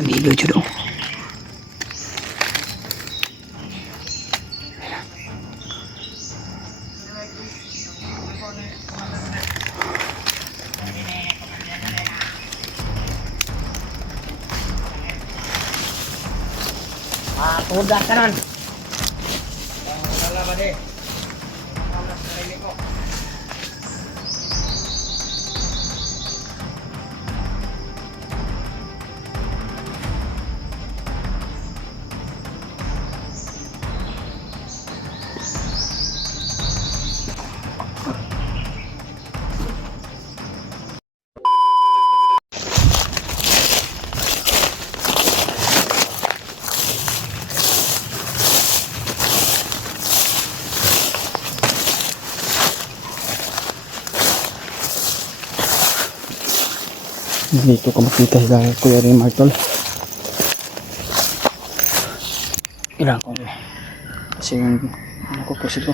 Bandido dyan oh. Tugas ka nun. Lalaban eh. Dito ka makita sila Kuya Rimar tol. Ilan ko kasi yung ano ko kasi ko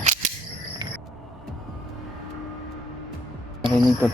narinig tol.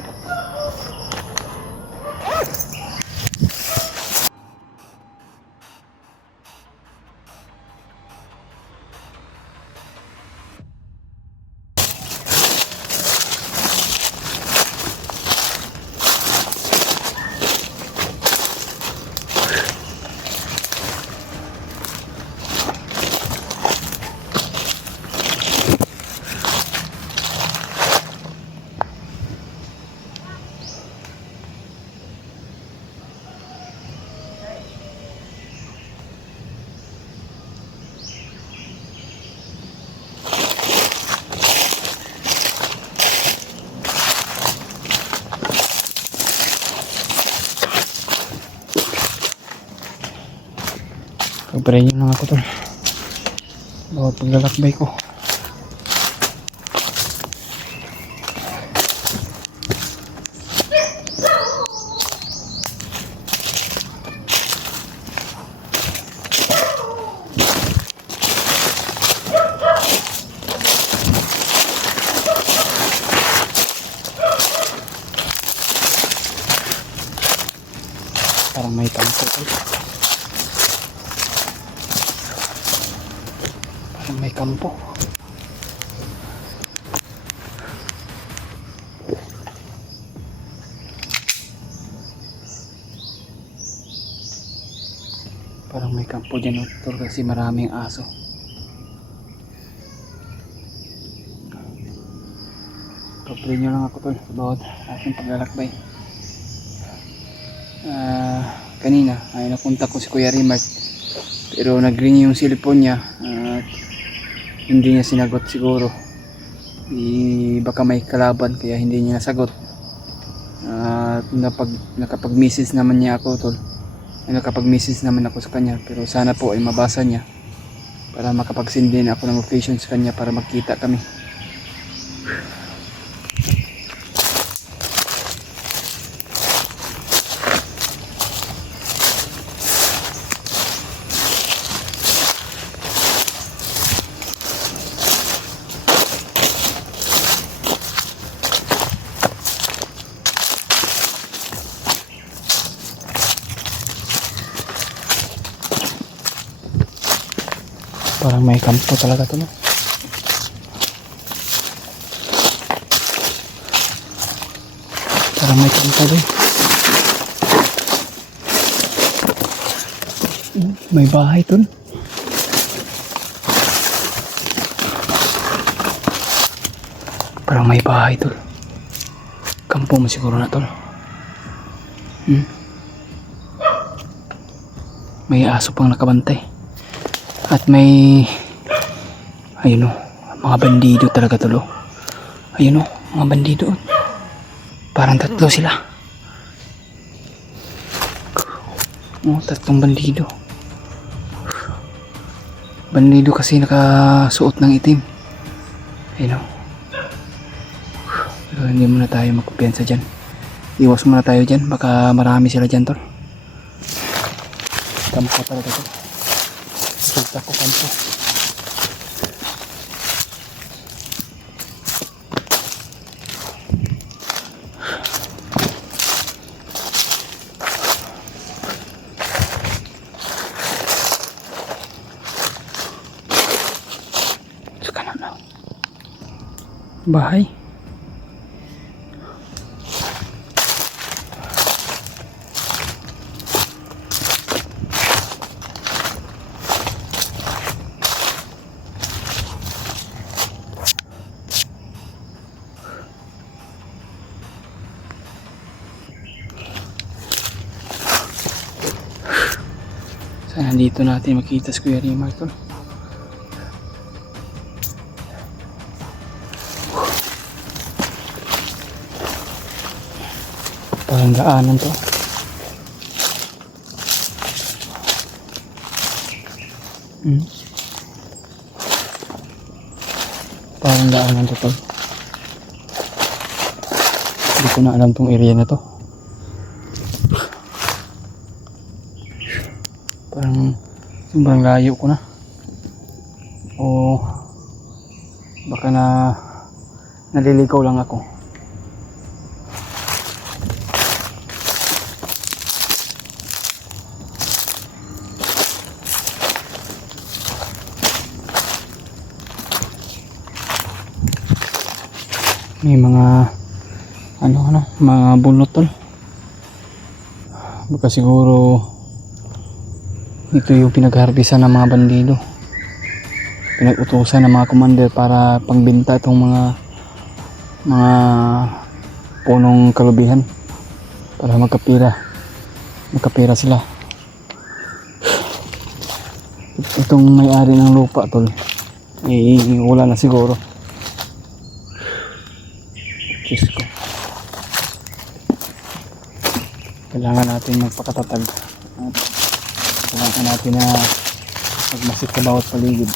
Pagparin lang ako tol bawat paglalakbay ko. Parang may kampo tol. May kampo. Parang may kampo dyan tol kasi maraming aso. Kapre nyo lang ako tol sa bawat ating paglalakbay. Kanina ay napunta ko si Kuya Rimar pero nag-ring yung cellphone niya at hindi niya sinagot siguro. Baka may kalaban kaya hindi niya nasagot. At nakapag-message naman niya ako tol. Nakapag-message naman ako sa kanya pero sana po ay mabasa niya para makapag-send din ako ng location sa kanya para magkita kami. Parang may kampo talaga to no? Parang may kampo doon. May bahay tol. Parang may bahay tol. Kampo mo siguro na tol. May aso pang nakabantay. At may ayun o, mga bandido talaga tol. Ayun o, mga bandido. Parang tatlo sila. Tatlong bandido. Bandido kasi nakasuot ng itim. Ayun o. Pero hindi muna tayo magkumpiyansa dyan. Iwas muna tayo dyan. Baka marami sila dyan tol. Kampo talaga tol. Kita ko kampo. bahay. Sana dito natin makita si Kuya Rimar tol. Parang daanan to. Parang daanan to tol. Hindi ko na alam tong area na to. Parang sobrang layo ko na. O baka naliligaw lang ako. May mga mga bunot tol. Baka siguro ito yung pinagharbisan ng mga bandido, pinag-utusan ng mga commander para pangbenta itong mga punong kalubihan para magkapira sila. Itong may-ari ng lupa tol wala na siguro. Diyos ko, kailangan natin magpakatatag at kailangan natin na magmasid sa bawat paligid.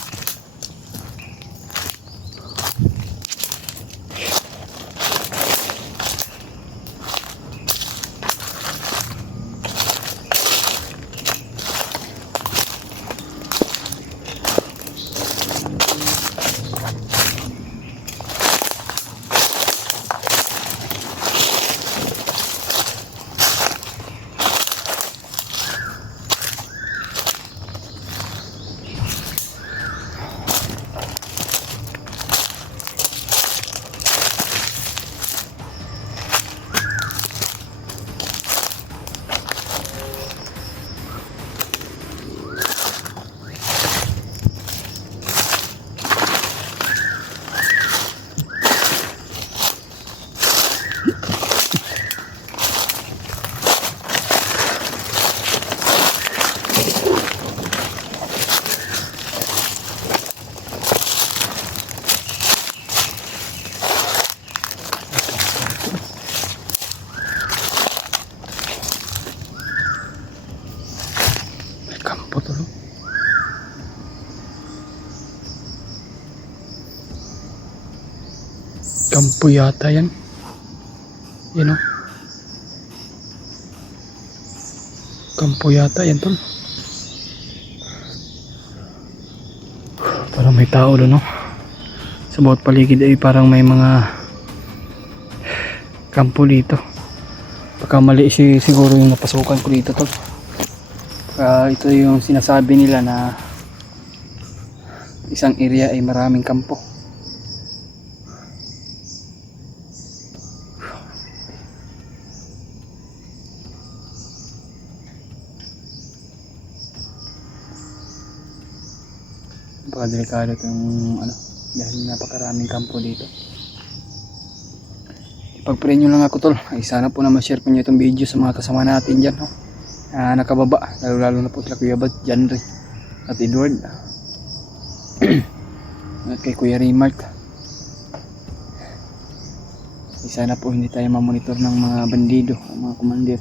Kampo tol. Kampo yata yan. Yan o. Kampo yata yan tol. Parang may tao doon no. Sa bawat paligid ay parang may mga kampo dito. Baka mali siguro yung napasukan ko dito tol. Ito yung sinasabi nila na isang area ay maraming kampo. Baka delikado itong dahil napakaraming kampo dito. Ipag-pray nyo lang ako tol. Ay sana po na ma-share ko nyo itong video sa mga kasama natin dyan nakababa, lalo na po sila Kuya Bad, Janry at Edward at kay Kuya Remark. Sana po hindi tayo mamonitor ng mga bandido, mga commander.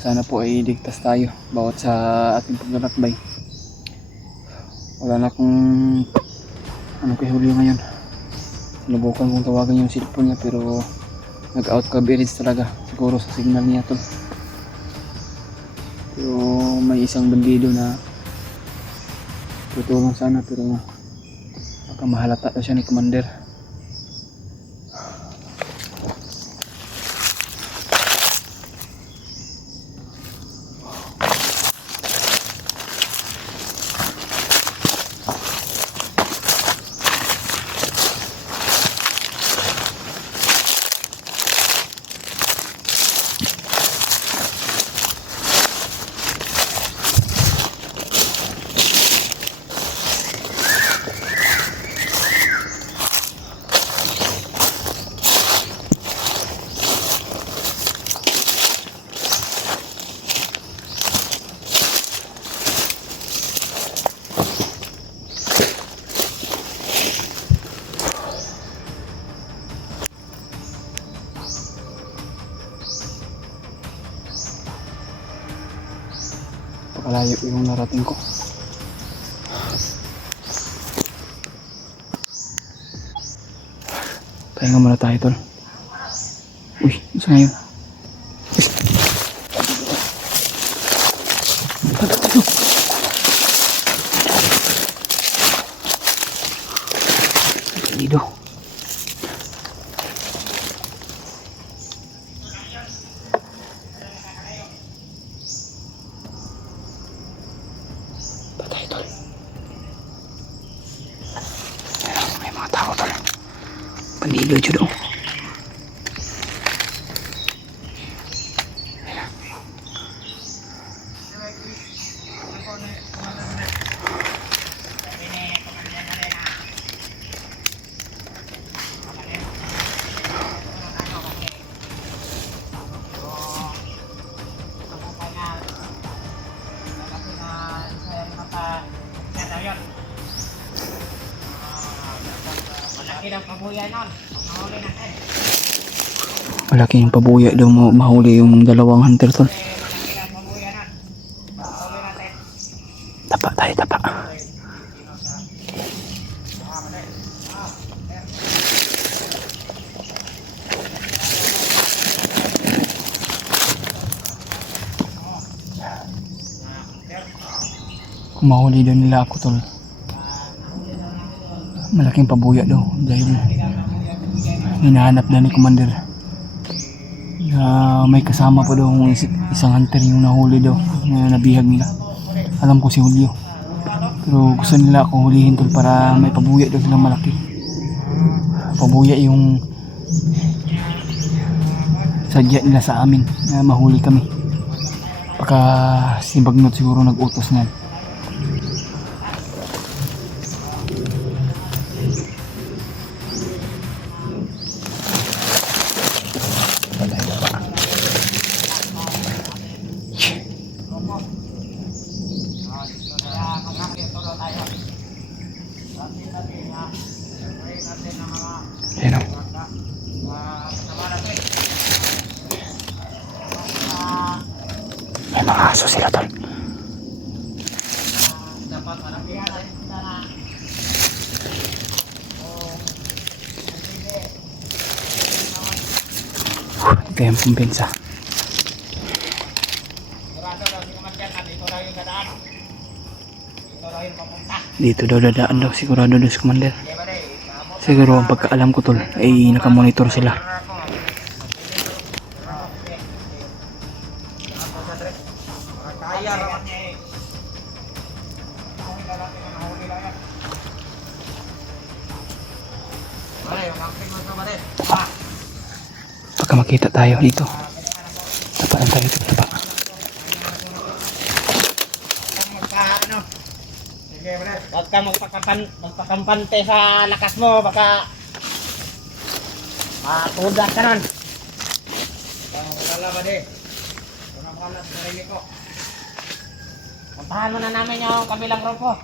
Sana po ay ligtas tayo bawat sa ating paglalakbay. Wala na akong kay Julio ngayon. Sinubukan kong tawagan yung cellphone niya pero nag-out coverage talaga siguro sa signal niya tol. Pero may isang bandido na tutulong sana pero baka mahalata na siya ni commander. Napakalayo yung narating ko. Pahinga muna tayo tol. Uy, isa nga yun. Dito. Patay tol. May mga tao tol. Panilo dyan o. Malaki ng pabuya nun. Mahuli natin. Malaking pabuya daw mahuli yung dalawang hunter tol. Malaki ng pabuya nun. Mahuli natin. Tapa tayo, tapa. Kung mahuli daw nila ako tol, malaking pabuya daw dahil hinahanap na ni Commander na may kasama pa daw isang hunter yung nahuli daw na nabihag nila. Alam ko si Julio, pero gusto nila ako hulihin tol para may pabuya daw silang malaki. Pabuya yung sadya nila sa amin na mahuli kami. Baka si Bagnot siguro nag-utos na. Ayan o. May mga aso sila tol. Ito yung pumpensa. Dito daw dadaan daw, sigurado daw si Commander. Siguro ang pagkaalam ko tol ay nakamonitor sila. Pagka makita tayo dito, tapaan tayo dito, tapa. Huwag ka magpakampante sa lakas mo, baka matuda ka nun. Wala ba di? Wala sa sarili ko. Puntahan mo na namin yung kabilang grupo.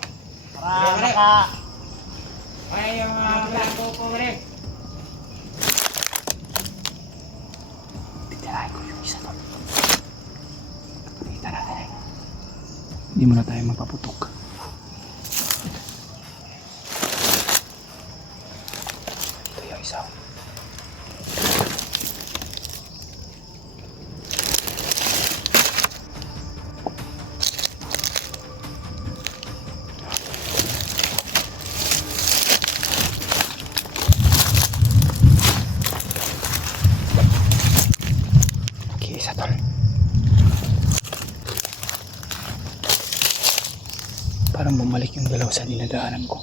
Para maka... Ay, yung kabilang grupo mo rin. Titirahin ko yung isa tol. Kita natin eh. Hindi muna tayo mapaputok. Ito yung isa. Isa tol. Parang bumalik yung dalaw sa dinadaanan ko.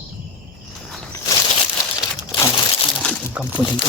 Ang kampo dito.